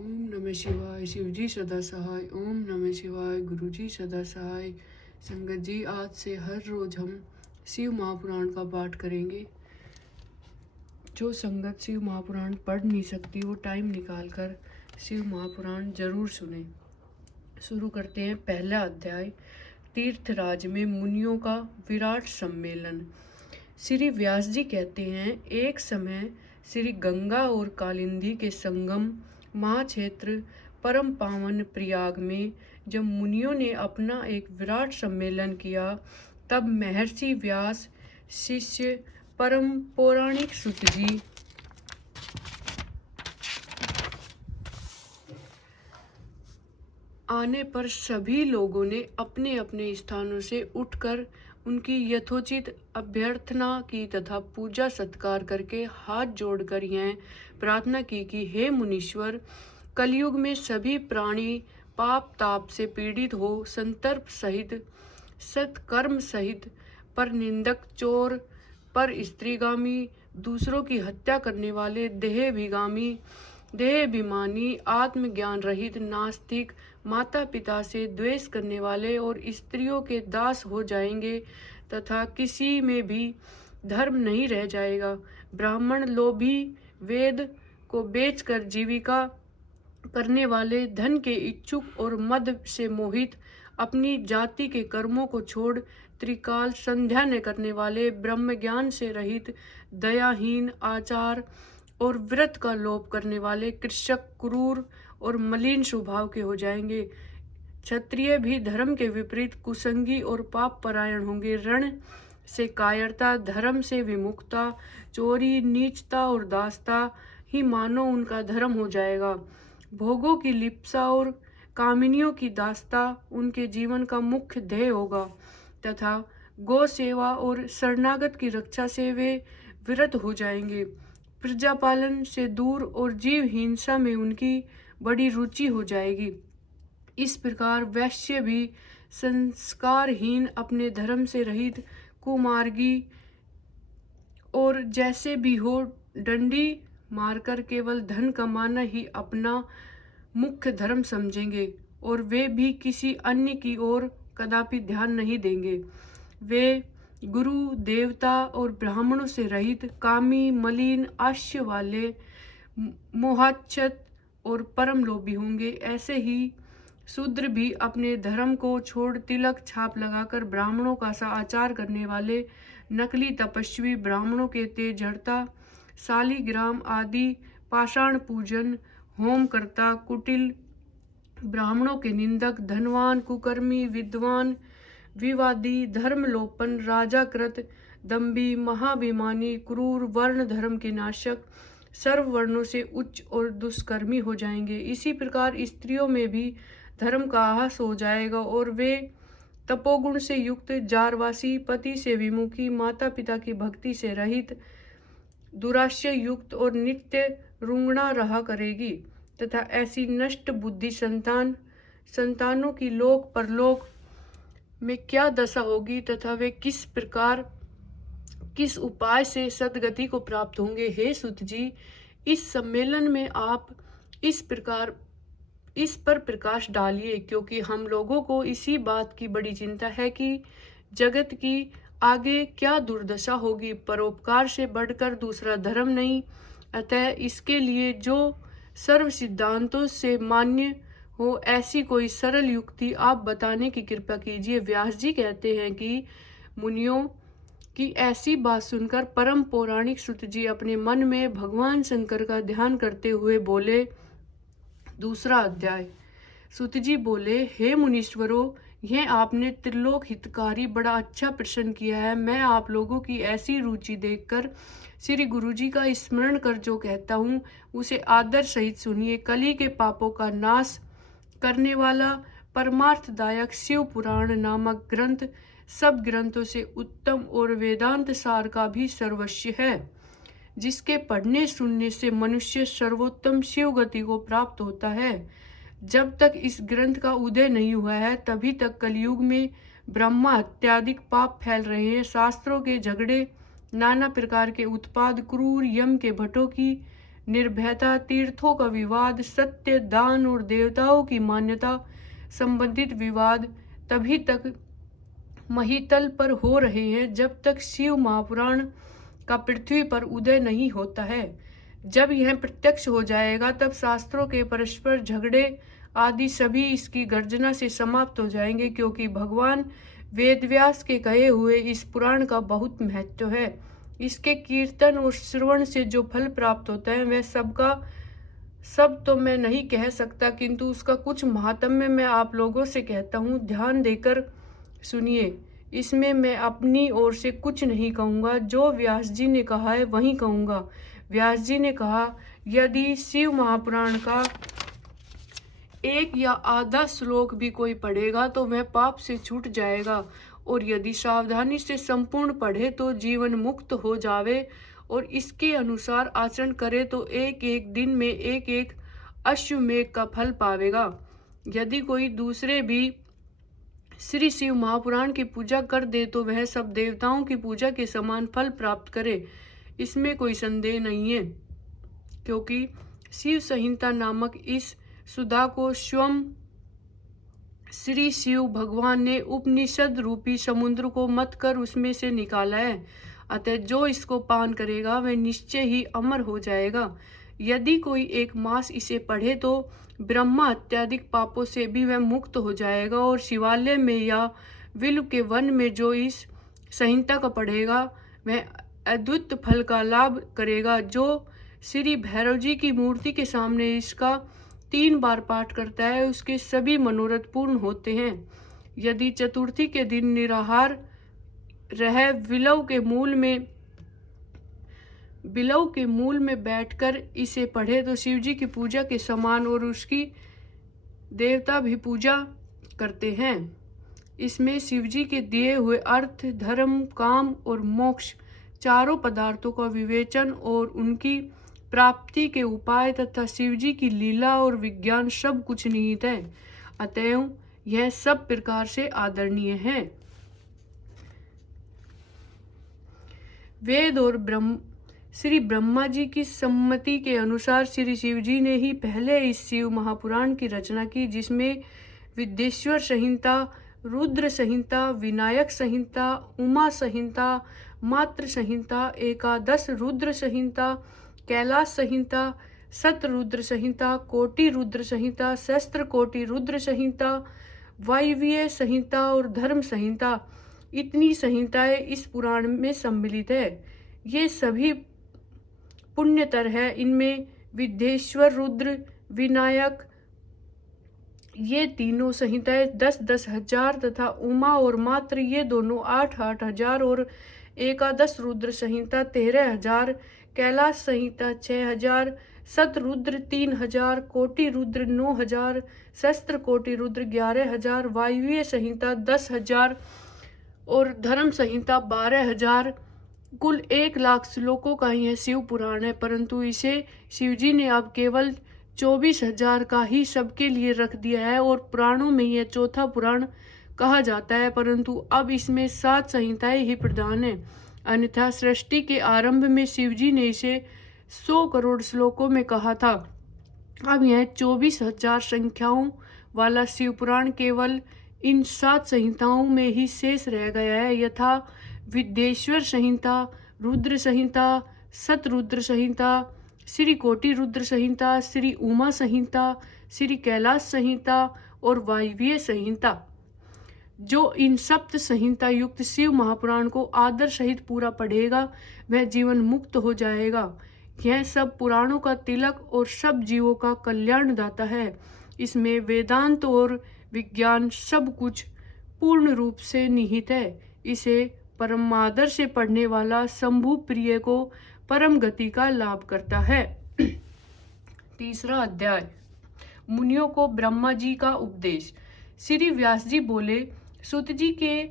ओम नमः शिवाय। शिवजी सदा सहाय। ओम नमः शिवाय। गुरुजी सदा सहाय। संगत जी, आज से हर रोज हम शिव महापुराण का पाठ करेंगे। जो संगत शिव महापुराण पढ़ नहीं सकती वो टाइम निकाल कर शिव महापुराण जरूर सुने। शुरू करते हैं। पहला अध्याय, तीर्थराज में मुनियों का विराट सम्मेलन। श्री व्यास जी कहते हैं, एक समय श्री गंगा और कालिंदी के संगम महाक्षेत्र परम पावन प्रयाग में जब मुनियों ने अपना एक विराट सम्मेलन किया, तब महर्षि व्यास शिष्य परम पौराणिक सुत जी आने पर सभी लोगों ने अपने अपने स्थानों से उठकर उनकी यथोचित अभ्यर्थना की तथा पूजा सत्कार करके हाथ जोड़कर यह प्रार्थना की कि हे मुनीश्वर, कलयुग में सभी प्राणी पाप ताप से पीड़ित हो, संतर्प सहित, सत्कर्म सहित, पर निंदक, चोर, पर स्त्रीगामी, दूसरों की हत्या करने वाले, देहाभिमानी, आत्मज्ञान रहित, नास्तिक, माता पिता से द्वेष करने वाले और स्त्रियों के दास हो जाएंगे तथा किसी में भी धर्म नहीं रह जाएगा। ब्राह्मण, लोभी, वेद को बेचकर जीविका करने वाले, धन के इच्छुक और मद से मोहित, अपनी जाति के कर्मों को छोड़ त्रिकाल संध्या न करने वाले, ब्रह्म ज्ञान से रहित, दयाहीन, आचार और व्रत का लोप करने वाले, कृषक, क्रूर और मलिन स्वभाव के हो जाएंगे। क्षत्रिय भी धर्म के विपरीत कुसंगी और पाप परायण होंगे। रण से कायरता, धर्म से विमुखता, चोरी, नीचता और दासता ही मानो उनका धर्म हो जाएगा। भोगों की लिप्सा और कामिनियों की दासता उनके जीवन का मुख्य ध्येय होगा तथा गौ सेवा और शरणागत की रक्षा से वे विरत हो जाएंगे। प्रजापालन से दूर और जीव हिंसा में उनकी बड़ी रुचि हो जाएगी। इस प्रकार वैश्य भी संस्कारहीन, अपने धर्म से रहित, कुमार्गी और जैसे भी हो डंडी मारकर केवल धन कमाना ही अपना मुख्य धर्म समझेंगे और वे भी किसी अन्य की ओर कदापि ध्यान नहीं देंगे। वे गुरु, देवता और ब्राह्मणों से रहित, कामी, मलिन, आश्य वाले, मोहाच्छत और परम लोभी होंगे। ऐसे ही शूद्र भी अपने धर्म को छोड़ तिलक छाप लगाकर ब्राह्मणों का सा आचार करने वाले, नकली तपस्वी, ब्राह्मणों के तेजहर्ता, शालिग्राम आदि पाषाण पूजन, होम करता, कुटिल, ब्राह्मणों के निंदक, धनवान, कुकर्मी, विद्वान, विवादी, धर्मलोपन, राजाकृत, दम्भी, महाभिमानी, क्रूर, वर्ण धर्म के नाशक, सर्व वर्णों से उच्च और दुष्कर्मी हो जाएंगे। इसी प्रकार स्त्रियों में भी धर्म का ह्रास हो जाएगा और वे तपोगुण से युक्त, जारवासी, पति से विमुखी, माता पिता की भक्ति से रहित, दुराशय युक्त और नित्य रुंगणा रहा करेगी तथा ऐसी नष्ट बुद्धि संतानों की लोक परलोक में क्या दशा होगी तथा वे किस उपाय से सद्गति को प्राप्त होंगे। हे सुत जी, इस सम्मेलन में आप इस पर प्रकाश डालिए, क्योंकि हम लोगों को इसी बात की बड़ी चिंता है कि जगत की आगे क्या दुर्दशा होगी। परोपकार से बढ़कर दूसरा धर्म नहीं, अतः इसके लिए जो सर्व सिद्धांतों से मान्य हो ऐसी कोई सरल युक्ति आप बताने की कृपा कीजिए। व्यास जी कहते हैं कि मुनियों की ऐसी बात सुनकर परम पौराणिक सुत जी अपने मन में भगवान शंकर का ध्यान करते हुए बोले। दूसरा अध्याय। सुत जी बोले, हे मुनीश्वरों, यह आपने त्रिलोक हितकारी बड़ा अच्छा प्रश्न किया है। मैं आप लोगों की ऐसी रुचि देखकर श्री गुरु जी का स्मरण कर जो कहता हूँ उसे आदर सहित सुनिए। कली के पापों का नाश करने वाला परमार्थदायक शिव पुराण नामक ग्रंथ सब ग्रंथों से उत्तम और वेदांत सार का भी सर्वस्व है, जिसके पढ़ने सुनने से मनुष्य सर्वोत्तम शिव गति को प्राप्त होता है। जब तक इस ग्रंथ का उदय नहीं हुआ है तभी तक कलयुग में ब्रह्मा इत्यादि पाप फैल रहे हैं। शास्त्रों के झगड़े, नाना प्रकार के उत्पाद, क्रूर यम के भट्टों की निर्भयता, तीर्थों का विवाद, सत्य, दान और देवताओं की मान्यता संबंधित विवाद तभी तक महीतल पर हो रहे हैं जब तक शिव महापुराण का पृथ्वी पर उदय नहीं होता है। जब यह प्रत्यक्ष हो जाएगा तब शास्त्रों के परस्पर झगड़े आदि सभी इसकी गर्जना से समाप्त हो जाएंगे, क्योंकि भगवान वेदव्यास के कहे हुए इस पुराण का बहुत महत्व है। इसके कीर्तन और श्रवण से जो फल प्राप्त होता है वह सबका सब तो मैं नहीं कह सकता, किंतु उसका कुछ महात्म्य मैं आप लोगों से कहता हूँ। ध्यान देकर सुनिए। इसमें मैं अपनी ओर से कुछ नहीं कहूँगा, जो व्यास जी ने कहा है वही कहूँगा। व्यास जी ने कहा, यदि शिव महापुराण का एक या आधा श्लोक भी कोई पढ़ेगा तो वह पाप से छूट जाएगा, और यदि सावधानी से संपूर्ण पढ़े तो जीवन मुक्त हो जावे, और इसके अनुसार आचरण करे तो एक एक दिन में एक एक अश्वमेघ का फल पावेगा। यदि कोई दूसरे भी श्री शिव महापुराण की पूजा कर दे तो वह सब देवताओं की पूजा के समान फल प्राप्त करे, इसमें कोई संदेह नहीं है, क्योंकि शिव संहिता नामक इस सुधा को स्वयं श्री शिव भगवान ने उपनिषद रूपी समुद्र को मत कर उसमें से निकाला है। अतः जो इसको पान करेगा वह निश्चय ही अमर हो जाएगा। यदि कोई एक मास इसे पढ़े तो ब्रह्मा अत्याधिक पापों से भी वह मुक्त हो जाएगा, और शिवालय में या विल्व के वन में जो इस संहिता का पढ़ेगा वह अद्भुत फल का लाभ करेगा। जो श्री भैरव जी की मूर्ति के सामने इसका 3 बार पाठ करता है उसके सभी मनोरथ पूर्ण होते हैं। यदि चतुर्थी के दिन निराहार रह बिलव के मूल में बैठकर इसे पढ़े तो शिव जी की पूजा के समान और उसकी देवता भी पूजा करते हैं। इसमें शिव जी के दिए हुए अर्थ, धर्म, काम और मोक्ष चारों पदार्थों का विवेचन और उनकी प्राप्ति के उपाय तथा शिव जी की लीला और विज्ञान सब कुछ निहित है। अतएव यह सब प्रकार से आदरणीय है। वेद और श्री ब्रह्मा जी की सम्मति के अनुसार श्री शिव जी ने ही पहले इस शिव महापुराण की रचना की, जिसमें विद्येश्वर संहिता, रुद्र संहिता, विनायक संहिता, उमा संहिता, मात्र संहिता, एकादश रुद्र संहिता, कैलाश संहिता, सतरुद्र संहिता, कोटि रुद्र संहिता, शस्त्र कोटि रुद्र संहिता, वायवीय संहिता और धर्म संहिता, इतनी संहिताएं इस पुराण में सम्मिलित है। ये सभी पुण्यतर है। इनमें विद्येश्वर, रुद्र, विनायक ये तीनों संहिताएं 10-10 हजार तथा उमा और मात्र ये दोनों 8-8 हजार और एकादश रुद्र संहिता 13,000, कैलाश संहिता 6,000, सतरुद्र 3,000, कोटि रुद्र 9,000, शस्त्र कोटि रुद्र 11,000, वायवीय संहिता 10,000 और धर्म संहिता 12,000। कुल 1,00,000 श्लोकों का यह शिव पुराण है, परंतु इसे शिवजी ने अब केवल 24,000 का ही सबके लिए रख दिया है और पुराणों में यह चौथा पुराण कहा जाता है, परंतु अब इसमें 7 संहिताएं ही प्रधान है। अन्यथा सृष्टि के आरंभ में शिवजी ने इसे 100 करोड़ श्लोकों में कहा था। अब यह 24,000 संख्याओं वाला शिव पुराण केवल इन 7 संहिताओं में ही शेष रह गया है, यथा विद्येश्वर संहिता, रुद्र संहिता, सतरुद्र संहिता, श्री कोटि रुद्र संहिता, श्री उमा संहिता, श्री कैलाश संहिता और वायवीय संहिता। जो इन सप्त संहिता युक्त शिव महापुराण को आदर सहित पूरा पढ़ेगा वह जीवन मुक्त हो जाएगा। यह सब पुराणों का तिलक और सब जीवों का कल्याण दाता है। इसमें वेदांत और विज्ञान सब कुछ पूर्ण रूप से निहित है। इसे परमादर से पढ़ने वाला शंभु प्रिय को परम गति का लाभ करता है। तीसरा अध्याय, मुनियों को ब्रह्मा जी का उपदेश। श्री व्यास जी बोले, सूत जी के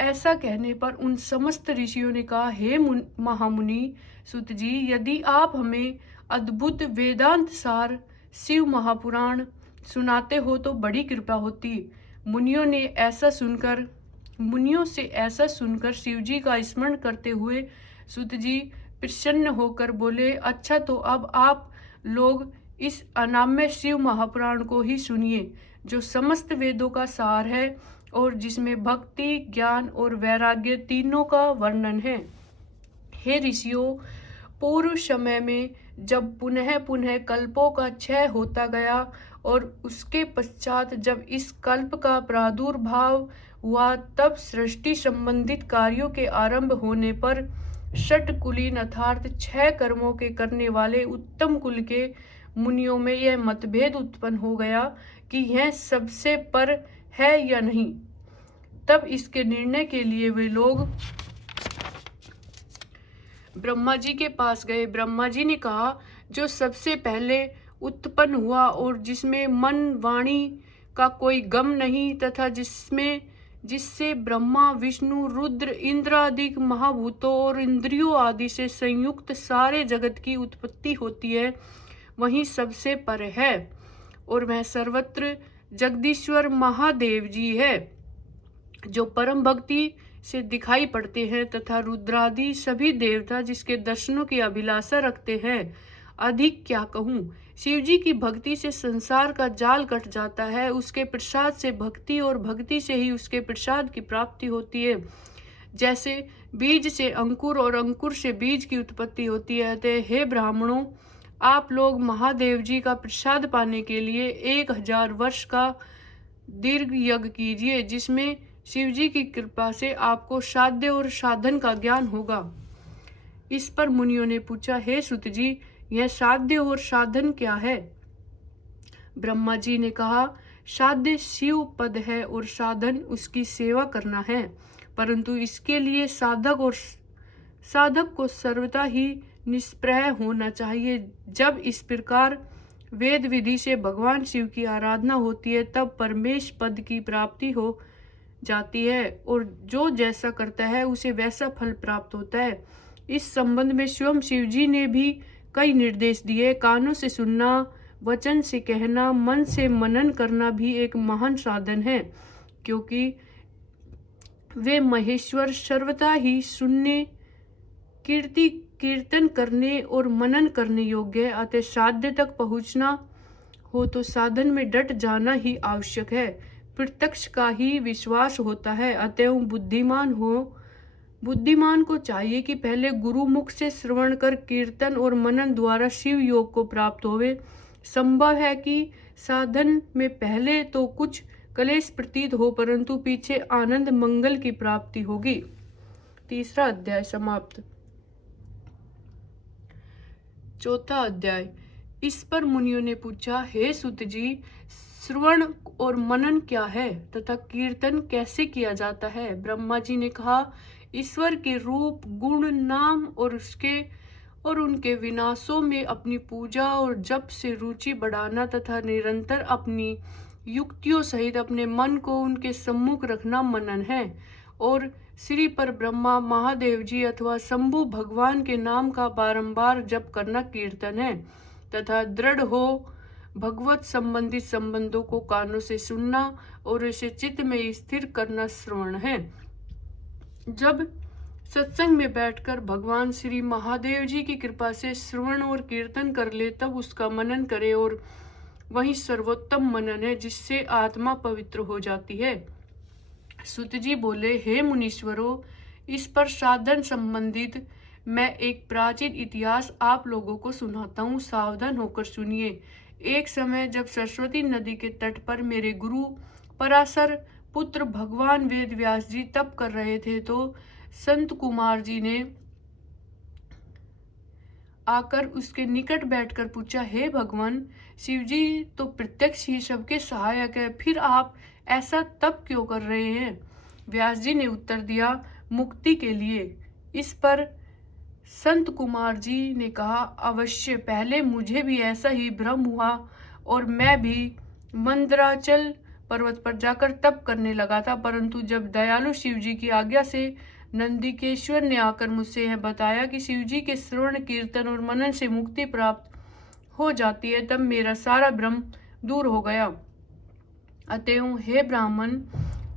ऐसा कहने पर उन समस्त ऋषियों ने कहा, हे महामुनि सूत जी, यदि आप हमें अद्भुत वेदांत सार शिव महापुराण सुनाते हो तो बड़ी कृपा होती। मुनियों से ऐसा सुनकर शिवजी का स्मरण करते हुए सूत जी प्रसन्न होकर बोले, अच्छा तो अब आप लोग इस अनाम्य शिव महापुराण को ही सुनिए, जो समस्त वेदों का सार है और जिसमें भक्ति, ज्ञान और वैराग्य तीनों का वर्णन है। हे ऋषियों, पूर्व समय में जब पुनः पुनः कल्पों का क्षय होता गया और उसके पश्चात जब इस कल्प का प्रादुर्भाव हुआ, तब सृष्टि संबंधित कार्यों के आरंभ होने पर षटकुलीन अर्थात 6 कर्मों के करने वाले उत्तम कुल के मुनियों में यह मतभेद उत्पन्न हो गया कि यह सबसे पर है या नहीं। तब इसके निर्णय के लिए वे लोग ब्रह्मा जी के पास गए। ब्रह्मा जी ने कहा, जो सबसे पहले उत्पन्न हुआ और जिसमें मन वाणी का कोई गम नहीं तथा जिससे ब्रह्मा, विष्णु, रुद्र, इंद्र आदि महाभूतों और इंद्रियों आदि से संयुक्त सारे जगत की उत्पत्ति होती है, वही सबसे पर है और वह सर्वत्र जगदीश्वर महादेव जी है, जो परम भक्ति से दिखाई पड़ते हैं तथा रुद्रादि सभी देवता जिसके दर्शनों की अभिलाषा रखते हैं। अधिक क्या कहूँ, शिव जी की भक्ति से संसार का जाल कट जाता है, उसके प्रसाद से भक्ति और भक्ति से ही उसके प्रसाद की प्राप्ति होती है। जैसे बीज से अंकुर और अंकुर से बीज की उत्पत्ति होती है। अतः हे ब्राह्मणों, आप लोग महादेव जी का प्रसाद पाने के लिए 1000 वर्ष का दीर्घ यज्ञ कीजिए, जिसमें शिव जी की कृपा से आपको साध्य और साधन का ज्ञान होगा। इस पर मुनियों ने पूछा, हे सुत जी, यह साध्य और साधन क्या है? ब्रह्मा जी ने कहा, साध्य शिव पद है और साधन उसकी सेवा करना है, परंतु इसके लिए साधक को सर्वथा ही निष्प्रह होना चाहिए। जब इस प्रकार वेद विधि से भगवान शिव की आराधना होती है, तब परमेश पद की प्राप्ति हो जाती है और जो जैसा करता है उसे वैसा फल प्राप्त होता है। इस संबंध में स्वयं शिव जी ने भी कई निर्देश दिए। कानों से सुनना, वचन से कहना, मन से मनन करना भी एक महान साधन है, क्योंकि वे महेश्वर सर्वथा ही सुनने, कीर्तन करने और मनन करने योग्य है। अतः साध्य तक पहुँचना हो तो साधन में डट जाना ही आवश्यक है। प्रत्यक्ष का ही विश्वास होता है। अतएव बुद्धिमान को चाहिए कि पहले गुरु मुख से श्रवण कर कीर्तन और मनन द्वारा शिव योग को प्राप्त होवे। संभव है कि साधन में पहले तो कुछ क्लेश प्रतीत हो, परंतु पीछे आनंद मंगल की प्राप्ति होगी। 3रा अध्याय समाप्त। 4था अध्याय। इस पर मुनियों ने पूछा, हे सुत जी, श्रवण और मनन क्या है तथा कीर्तन कैसे किया जाता है? ब्रह्मा जी ने कहा, ईश्वर के रूप, गुण, नाम और उनके विनाशों में अपनी पूजा और जप से रुचि बढ़ाना तथा निरंतर अपनी युक्तियों सहित अपने मन को उनके सम्मुख रखना मनन है। और श्री पर ब्रह्मा, महादेव जी अथवा शंभु भगवान के नाम का बारंबार जप करना कीर्तन है तथा दृढ़ हो भगवत संबंधित संबंधों को कानों से सुनना और इसे चित्त में स्थिर करना श्रवण है। जब सत्संग में बैठकर भगवान श्री महादेव जी की कृपा से श्रवण और कीर्तन कर ले, तब उसका मनन करे और वही सर्वोत्तम मनन है, जिससे आत्मा पवित्र हो जाती है। सुत जी बोले, हे मुनीश्वरों, इस पर साधन संबंधित मैं एक प्राचीन इतिहास आप लोगों को सुनाता हूँ, सावधान होकर सुनिए। एक समय जब सरस्वती नदी के तट पर मेरे गुरु पराशर पुत्र भगवान वेद व्यास जी तप कर रहे थे, तो संत कुमार जी ने आकर उसके निकट बैठकर पूछा, हे भगवान, शिव जी तो प्रत्यक्ष ही सबके सहायक है, फिर आप ऐसा तप क्यों कर रहे हैं? व्यास जी ने उत्तर दिया, मुक्ति के लिए। इस पर संत कुमार जी ने कहा, अवश्य, पहले मुझे भी ऐसा ही भ्रम हुआ और मैं भी मंदराचल पर्वत पर जाकर तप करने लगा था, परंतु जब दयालु शिव जी की आज्ञा से नंदिकेश्वर ने आकर मुझसे यह बताया कि शिव जी के श्रवण, कीर्तन और मनन से मुक्ति प्राप्त हो जाती है, तब मेरा सारा भ्रम दूर हो गया। अतएव हे ब्राह्मण,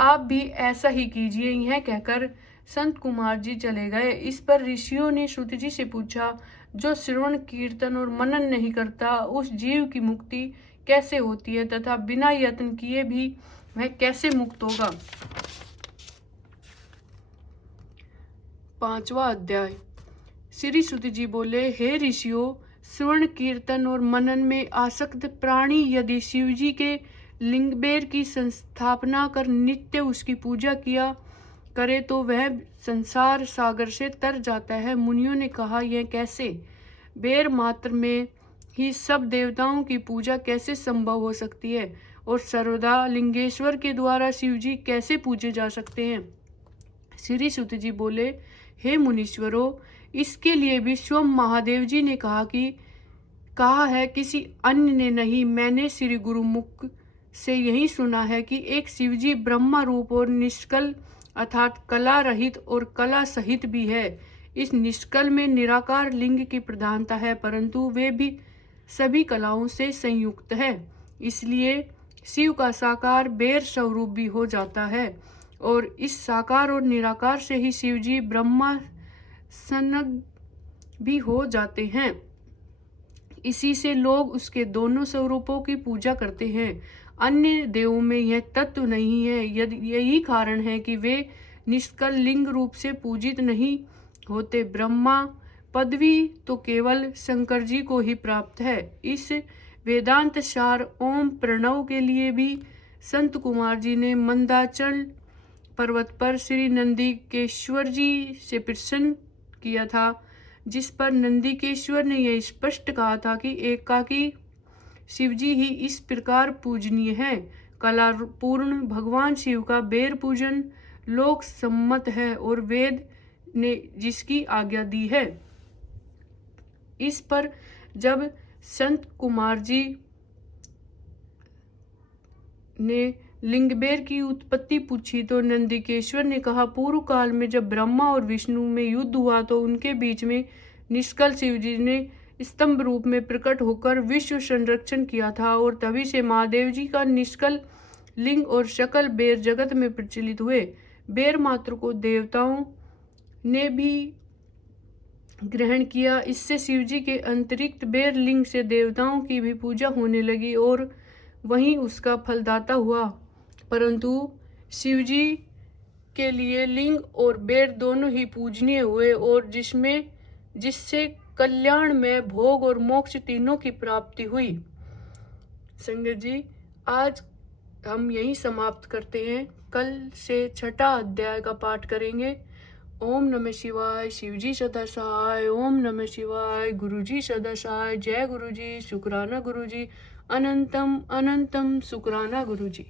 आप भी ऐसा ही कीजिए। यह कहकर संत कुमार जी चले गए। इस पर ऋषियों ने श्रुति जी से पूछा, जो श्रवण कीर्तन और मनन नहीं करता उस जीव की मुक्ति कैसे होती है तथा बिना यत्न किए भी वह कैसे मुक्त होगा। 5वां अध्याय। श्री श्रुति जी बोले, हे ऋषियों, श्रवण कीर्तन और मनन में आसक्त प्राणी यदि शिवजी के लिंगबेर की संस्थापना कर नित्य उसकी पूजा किया करे तो वह संसार सागर से तर जाता है। मुनियों ने कहा, यह कैसे? बेर मात्र में ही सब देवताओं की पूजा कैसे संभव हो सकती है और सर्वदा लिंगेश्वर के द्वारा शिवजी कैसे पूजे जा सकते हैं। श्री सुत जी बोले, हे मुनीश्वरों, इसके लिए भी स्वयं महादेव जी ने कहा है, किसी अन्य ने नहीं। मैंने श्री गुरुमुख से यही सुना है कि एक शिवजी ब्रह्मा रूप और निष्कल अर्थात कला रहित और कला सहित भी है। इस निष्कल में निराकार लिंग की प्रधानता है, परंतु वे भी सभी कलाओं से संयुक्त है। इसलिए शिव का साकार बेर स्वरूप भी हो जाता है और इस साकार और निराकार से ही शिवजी ब्रह्मा सनग भी हो जाते हैं। इसी से लोग उसके दोनों स्वरूपों की पूजा करते हैं। अन्य देवों में यह तत्व नहीं है। यही कारण है कि वे निष्कल लिंग रूप से पूजित नहीं होते। ब्रह्मा पदवी तो केवल शंकर जी को ही प्राप्त है। इस वेदांत सार ओम प्रणव के लिए भी संत कुमार जी ने मंदाचल पर्वत पर श्री नंदिकेश्वर जी से प्रश्न किया था, जिस पर नंदिकेश्वर ने यह स्पष्ट कहा था कि एकाकी शिवजी ही इस प्रकार पूजनीय है। कला पूर्ण भगवान शिव का बेर पूजन लोक सम्मत है और वेद ने जिसकी आज्ञा दी है। इस पर जब संत कुमार जी ने लिंगबेर की उत्पत्ति पूछी तो नंदिकेश्वर ने कहा, पूर्व काल में जब ब्रह्मा और विष्णु में युद्ध हुआ तो उनके बीच में निष्कल शिवजी ने स्तंभ रूप में प्रकट होकर विश्व संरक्षण किया था और तभी से महादेव जी का निष्कल लिंग और शकल बेर जगत में प्रचलित हुए। बेर मात्र को देवताओं ने भी ग्रहण किया। इससे शिवजी के अतिरिक्त बेर लिंग से देवताओं की भी पूजा होने लगी और वहीं उसका फलदाता हुआ। परंतु शिवजी के लिए लिंग और बेर दोनों ही पूजनीय हुए और जिससे कल्याण में भोग और मोक्ष तीनों की प्राप्ति हुई। संगत जी, आज हम यही समाप्त करते हैं। कल से 6ठा अध्याय का पाठ करेंगे। ओम नमः शिवाय। शिवजी सदा सहाय। ओम नमः शिवाय। गुरुजी सदा सहाय। जय गुरुजी। शुक्राना गुरुजी। अनंतम अनंतम शुक्राना गुरुजी।